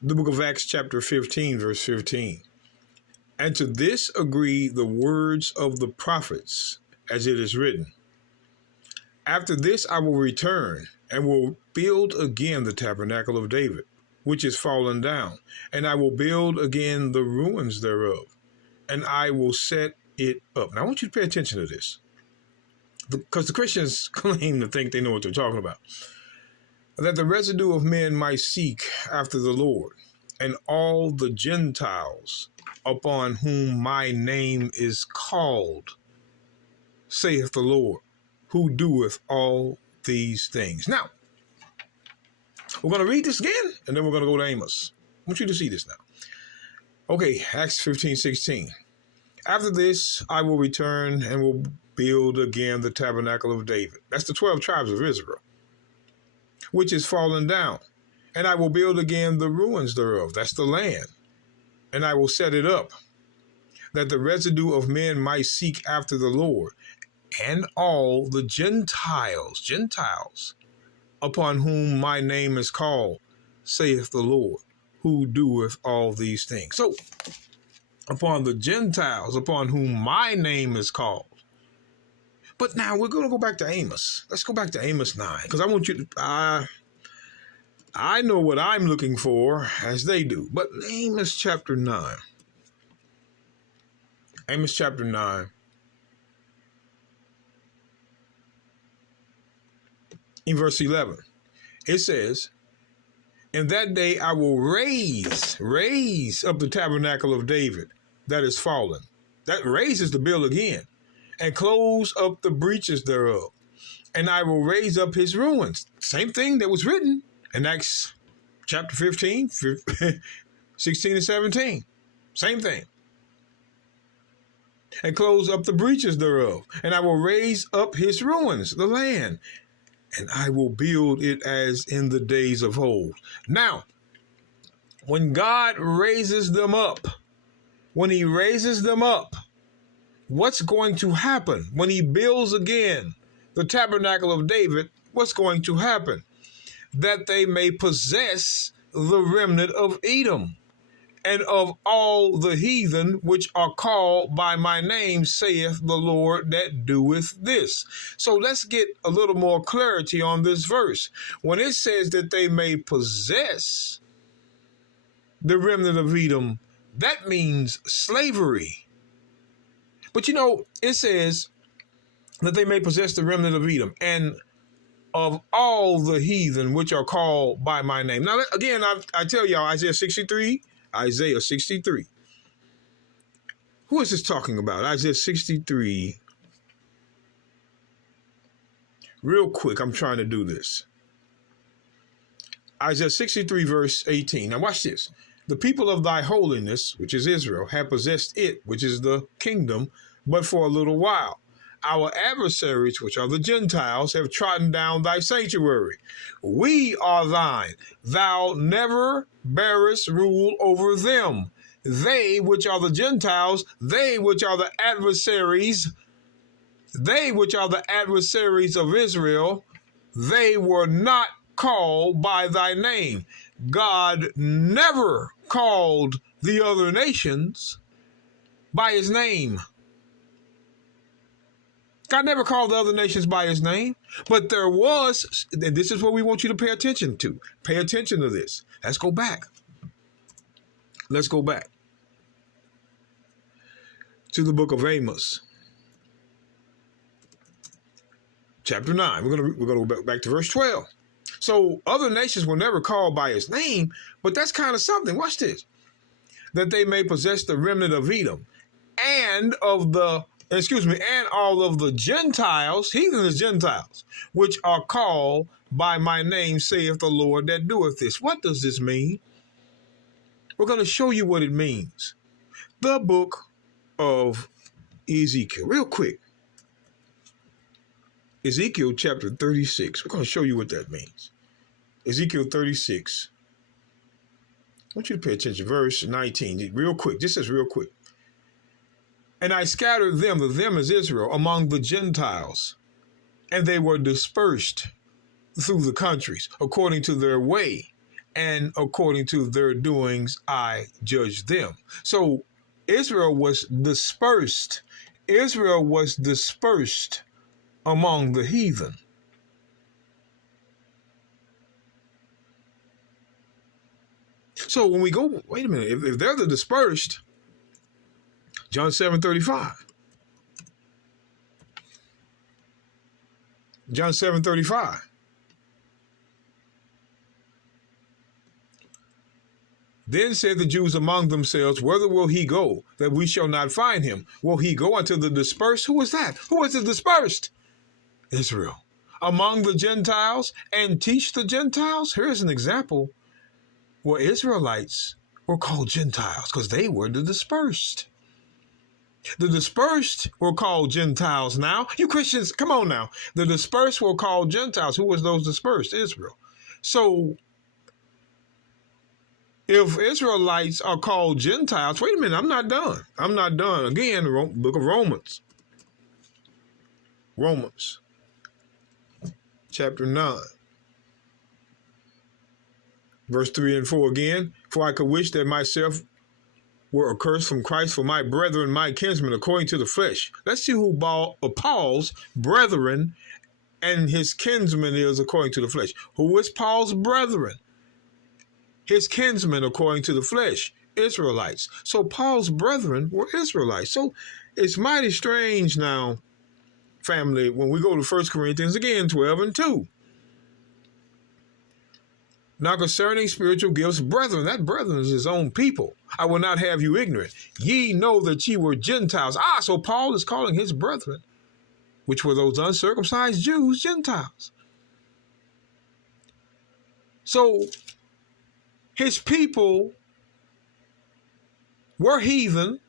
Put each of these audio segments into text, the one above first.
The book of Acts chapter 15, verse 15. And to this agree the words of the prophets, as it is written. After this I will return and will build again the tabernacle of David, which is fallen down, and I will build again the ruins thereof, and I will set it up. Now I want you to pay attention to this, because the Christians claim to think they know what they're talking about. That the residue of men might seek after the Lord, and all the Gentiles upon whom my name is called, saith the Lord, who doeth all these things. Now, we're going to read this again, and then we're going to go to Amos. I want you to see this now. Okay, Acts 15:16. After this, I will return and will build again the tabernacle of David. That's the 12 tribes of Israel, which is fallen down. And I will build again the ruins thereof. That's the land. And I will set it up, that the residue of men might seek after the Lord, and all the Gentiles, upon whom my name is called, saith the Lord, who doeth all these things. So, upon the Gentiles, upon whom my name is called. But now we're going to go back to Amos. Let's go back to Amos 9, because I want you to, I know what I'm looking for as they do. But Amos chapter 9. Amos chapter 9. In verse 11, it says, in that day I will raise up the tabernacle of David that is fallen. That raises the bill again, and close up the breaches thereof. And I will raise up his ruins. Same thing that was written in Acts chapter 15, 16 and 17. Same thing. And close up the breaches thereof. And I will raise up his ruins, the land, and I will build it as in the days of old. Now, when God raises them up, when he raises them up, what's going to happen? When he builds again the tabernacle of David, what's going to happen? That they may possess the remnant of Edom, and of all the heathen which are called by my name, saith the Lord that doeth this. So let's get a little more clarity on this verse. When it says that they may possess the remnant of Edom, that means slavery. But you know, it says that they may possess the remnant of Edom, and of all the heathen which are called by my name. Now, again, I tell y'all, Isaiah 63. Who is this talking about? Isaiah 63. Real quick, I'm trying to do this. Isaiah 63, verse 18. Now watch this. The people of thy holiness, which is Israel, have possessed it, which is the kingdom, but for a little while. Our adversaries, which are the Gentiles, have trodden down thy sanctuary. We are thine. Thou never bearest rule over them. They, which are the Gentiles, they, which are the adversaries of Israel, they were not called by thy name. God never called the other nations by his name. God never called the other nations by his name, but there was, and this is what we want you to pay attention to. Pay attention to this. Let's go back. Let's go back to the book of Amos, chapter 9. We're going to go back to verse 12. So other nations were never called by his name, but that's kind of something. Watch this. That they may possess the remnant of Edom, and all of the Gentiles, heathen is Gentiles, which are called by my name, saith the Lord that doeth this. What does this mean? We're going to show you what it means. The book of Ezekiel, real quick. Ezekiel chapter 36. We're going to show you what that means. Ezekiel 36. I want you to pay attention. Verse 19. Real quick. This is real quick. And I scattered them, the them is Israel, among the Gentiles, and they were dispersed through the countries according to their way and according to their doings I judge them. So Israel was dispersed. Israel was dispersed among the heathen. So when we go, wait a minute, if they're the dispersed, John 7:35. John 7:35. Then said the Jews among themselves, whither will he go, that we shall not find him? Will he go unto the dispersed? Who is that? Who is the dispersed? Israel. Among the Gentiles, and teach the Gentiles? Here's an example where Israelites were called Gentiles because they were the dispersed. The dispersed were called Gentiles now. You Christians, come on now. The dispersed were called Gentiles. Who was those dispersed? Israel. So if Israelites are called Gentiles, wait a minute, I'm not done. I'm not done. Again, book of Romans. Romans, chapter 9. Verse 3 and 4 again. For I could wish that myself were accursed from Christ for my brethren, my kinsmen, according to the flesh. Let's see who Paul's brethren and his kinsmen is according to the flesh. Who is Paul's brethren? His kinsmen according to the flesh, Israelites. So Paul's brethren were Israelites. So it's mighty strange now, family, when we go to 1 Corinthians again, 12 and 2. Now concerning spiritual gifts, brethren, that brethren is his own people. I will not have you ignorant. Ye know that ye were Gentiles. So Paul is calling his brethren, which were those uncircumcised Jews, Gentiles. So his people were heathen,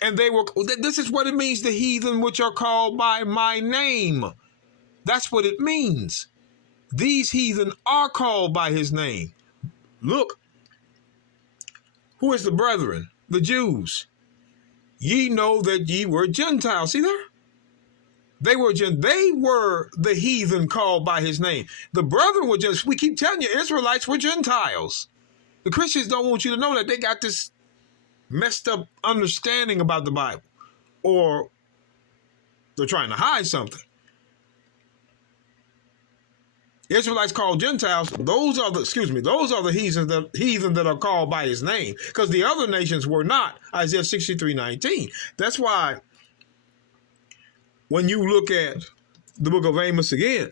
and they were, this is what it means, the heathen which are called by my name. That's what it means. These heathen are called by his name. Look, who is the brethren? The Jews. Ye know that ye were Gentiles. See there? They were the heathen called by his name. The brethren were just, we keep telling you, Israelites were Gentiles. The Christians don't want you to know that they got this messed up understanding about the Bible, or they're trying to hide something. Israelites called Gentiles, those are the heathen that are called by his name, because the other nations were not. Isaiah 63:19. That's why when you look at the book of Amos again,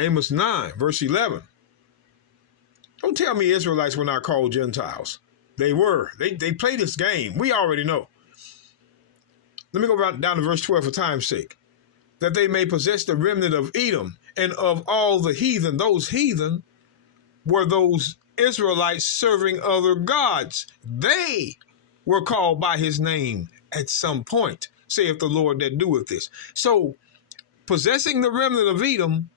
Amos 9, verse 11. Don't tell me Israelites were not called Gentiles. They were. They played this game. We already know. Let me go down to verse 12 for time's sake. That they may possess the remnant of Edom and of all the heathen. Those heathen were those Israelites serving other gods. They were called by his name at some point, saith the Lord that doeth this. So possessing the remnant of Edom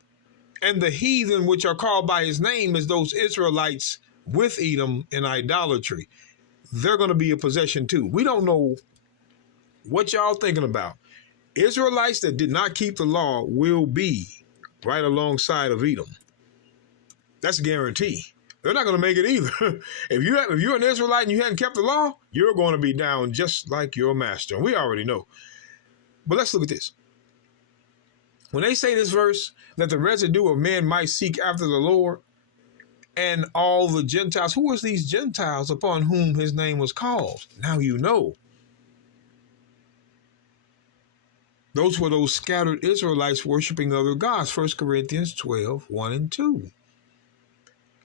and the heathen which are called by his name is those Israelites with Edom in idolatry. They're going to be a possession too. We don't know what y'all thinking about. Israelites that did not keep the law will be right alongside of Edom. That's a guarantee. They're not going to make it either. If you're an Israelite and you hadn't kept the law, you're going to be down just like your master. We already know. But let's look at this. When they say this verse, that the residue of men might seek after the Lord and all the Gentiles, who was these Gentiles upon whom his name was called? Now you know. Those were those scattered Israelites worshiping other gods. 1 Corinthians 12, 1 and 2.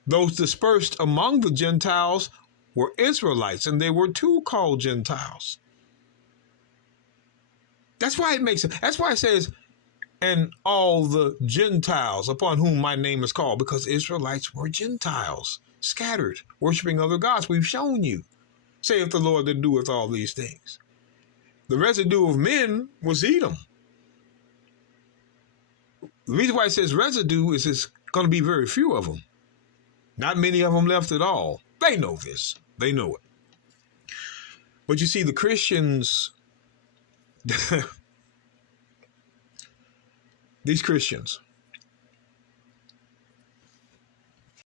Those dispersed among the Gentiles were Israelites, and they were too called Gentiles. That's why it makes it. That's why it says, and all the Gentiles upon whom my name is called, because Israelites were Gentiles, scattered, worshiping other gods. We've shown you, saith the Lord that doeth all these things. The residue of men was Edom. The reason why it says residue is it's going to be very few of them. Not many of them left at all. They know this. They know it. But you see, the Christians, these Christians,